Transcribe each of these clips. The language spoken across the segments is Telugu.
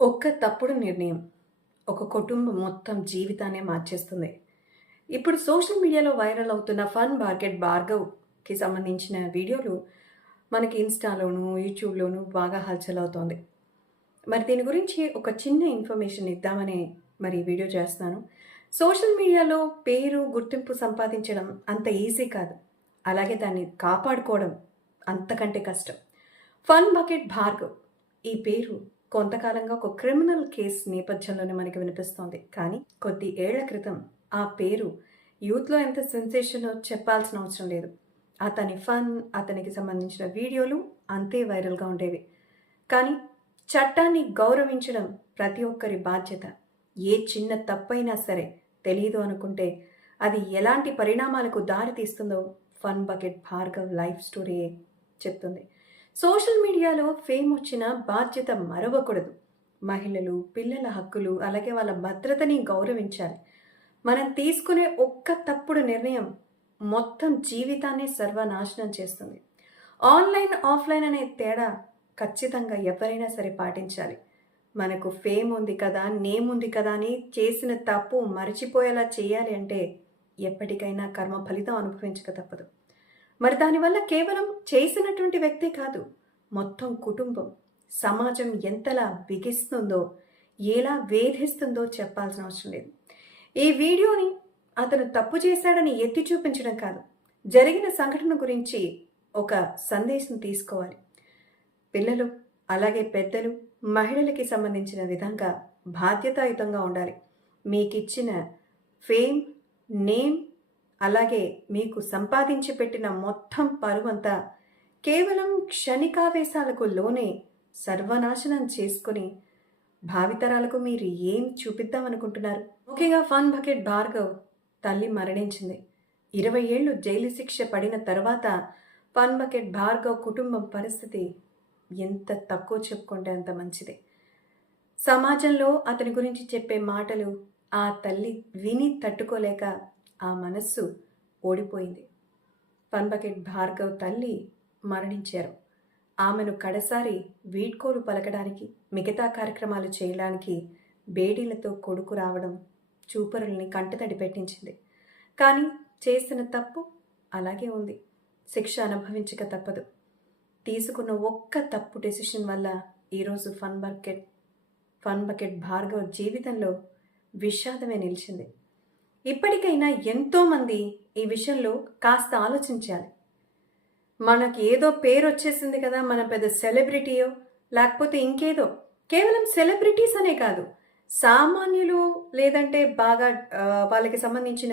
ఒక్క తప్పుడు నిర్ణయం ఒక కుటుంబం మొత్తం జీవితాన్నే మార్చేస్తుంది. ఇప్పుడు సోషల్ మీడియాలో వైరల్ అవుతున్న ఫన్ మార్కెట్ భార్గవ్‌కి సంబంధించిన వీడియోలు మనకి ఇన్‌స్టాలోను, యూట్యూబ్‌లోను బాగా హల్చల్ అవుతోంది. మరి దీని గురించి ఒక చిన్న ఇన్ఫర్మేషన్ ఇద్దామనే మరి ఈ వీడియో చేస్తున్నాను. సోషల్ మీడియాలో పేరు, గుర్తింపు సంపాదించడం అంత ఈజీ కాదు. అలాగే దాన్ని కాపాడుకోవడం అంతకంటే కష్టం. ఫన్ బకెట్ భార్గవ్ ఈ పేరు కొంతకాలంగా ఒక క్రిమినల్ కేస్ నేపథ్యంలోనే మనకి వినిపిస్తోంది. కానీ కొద్ది ఏళ్ల క్రితం ఆ పేరు యూత్‌లో ఎంత సెన్సేషనో చెప్పాల్సిన అవసరం లేదు. అతని ఫన్, అతనికి సంబంధించిన వీడియోలు అంతే వైరల్‌గా ఉండేవి. కానీ చట్టాన్ని గౌరవించడం ప్రతి ఒక్కరి బాధ్యత. ఏ చిన్న తప్పైనా సరే తెలీదు అనుకుంటే అది ఎలాంటి పరిణామాలకు దారి తీస్తుందో ఫన్ బకెట్ భార్గవ్ లైఫ్ స్టోరీయే చెప్తుంది. సోషల్ మీడియాలో ఫేమ్ వచ్చిన బాధ్యత మరవకూడదు. మహిళలు, పిల్లల హక్కులు, అలాగే వాళ్ళ భద్రతని గౌరవించాలి. మనం తీసుకునే ఒక్క తప్పుడు నిర్ణయం మొత్తం జీవితాన్నే సర్వనాశనం చేస్తుంది. ఆన్‌లైన్, ఆఫ్‌లైన్ అనే తేడా ఖచ్చితంగా ఎవరైనా సరే పాటించాలి. మనకు ఫేమ్ ఉంది కదా, నేమ్ ఉంది కదా అని చేసిన తప్పు మరచిపోయేలా చేయాలి అంటే ఎప్పటికైనా కర్మ ఫలితం అనుభవించక తప్పదు. మరి దానివల్ల కేవలం చేసినటువంటి వ్యక్తే కాదు, మొత్తం కుటుంబం, సమాజం ఎంతలా బిగిస్తుందో, ఎలా వేధిస్తుందో చెప్పాల్సిన అవసరం లేదు. ఈ వీడియోని అతను తప్పు చేశాడని ఎత్తి చూపించడం కాదు, జరిగిన సంఘటన గురించి ఒక సందేశం తీసుకోవాలి. పిల్లలు, అలాగే పెద్దలు, మహిళలకి సంబంధించిన విధంగా బాధ్యతాయుతంగా ఉండాలి. మీకిచ్చిన ఫేమ్, నేమ్, అలాగే మీకు సంపాదించి పెట్టిన మొత్తం పరువంతా కేవలం క్షణికావేశాలకు లోనే సర్వనాశనం చేసుకుని భావితరాలకు మీరు ఏం చూపిద్దామనుకుంటున్నారు? ముఖ్యంగా ఫన్ బకెట్ భార్గవ్ తల్లి మరణించింది. 20 ఏళ్లు జైలు శిక్ష పడిన తర్వాత ఫన్ బకెట్ భార్గవ్ కుటుంబం పరిస్థితి ఎంత తక్కువ చెప్పుకుంటే అంత మంచిది. సమాజంలో అతని గురించి చెప్పే మాటలు ఆ తల్లి విని తట్టుకోలేక ఆ మనస్సు ఓడిపోయింది. ఫన్ బకెట్ భార్గవ్ తల్లి మరణించారు. ఆమెను కడసారి వీడ్కోలు పలకడానికి, మిగతా కార్యక్రమాలు చేయడానికి బేడీలతో కొడుకు రావడం చూపరుల్ని కంటతడి పెట్టించింది. కానీ చేసిన తప్పు అలాగే ఉంది. శిక్ష అనుభవించక తప్పదు. తీసుకున్న ఒక్క తప్పు డెసిషన్ వల్ల ఈరోజు ఫన్ బకెట్ భార్గవ్ జీవితంలో విషాదమే నిలిచింది. ఇప్పటికైనా ఎంతోమంది ఈ విషయంలో కాస్త ఆలోచించాలి. మనకి ఏదో పేరు వచ్చేసింది కదా, మన పెద్ద సెలబ్రిటీయో లేకపోతే ఇంకేదో. కేవలం సెలబ్రిటీస్ అనే కాదు, సామాన్యులు, లేదంటే బాగా వాళ్ళకి సంబంధించిన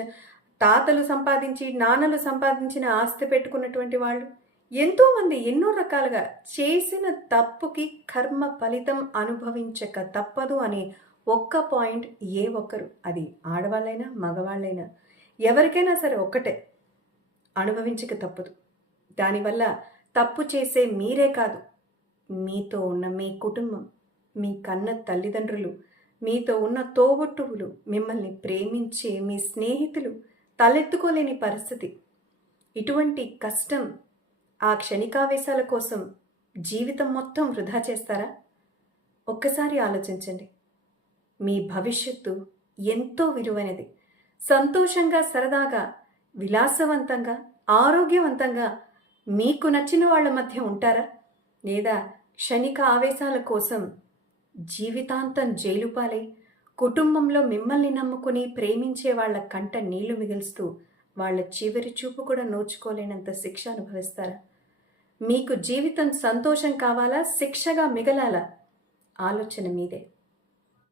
తాతలు సంపాదించి, నాన్నలు సంపాదించిన ఆస్తి పెట్టుకున్నటువంటి వాళ్ళు ఎంతోమంది ఎన్నో రకాలుగా చేసిన తప్పుకి కర్మ ఫలితం అనుభవించక తప్పదు అని ఒక్క పాయింట్ ఏ ఒక్కరు, అది ఆడవాళ్ళైనా మగవాళ్ళైనా ఎవరికైనా సరే ఒక్కటే, అనుభవించక తప్పదు. దానివల్ల తప్పు చేసే మీరే కాదు, మీతో ఉన్న మీ కుటుంబం, మీ కన్న తల్లిదండ్రులు, మీతో ఉన్న తోబుట్టువులు, మిమ్మల్ని ప్రేమించే మీ స్నేహితులు తలెత్తుకోలేని పరిస్థితి. ఇటువంటి కష్టం, ఆ క్షణికావేశాల కోసం జీవితం మొత్తం వృధా చేస్తారా? ఒక్కసారి ఆలోచించండి. మీ భవిష్యత్తు ఎంతో విలువైనది. సంతోషంగా, సరదాగా, విలాసవంతంగా, ఆరోగ్యవంతంగా మీకు నచ్చిన వాళ్ళ మధ్య ఉంటారా? లేదా క్షణిక ఆవేశాల కోసం జీవితాంతం జైలు పాలై, కుటుంబంలో మిమ్మల్ని నమ్ముకుని ప్రేమించే వాళ్ళ కంట నీళ్లు మిగులుస్తూ వాళ్ళ చివరి చూపు కూడా నోచుకోలేనంత శిక్ష అనుభవిస్తారా? మీకు జీవితం సంతోషం కావాలా, శిక్షగా మిగలాలా? ఆలోచన మీదే.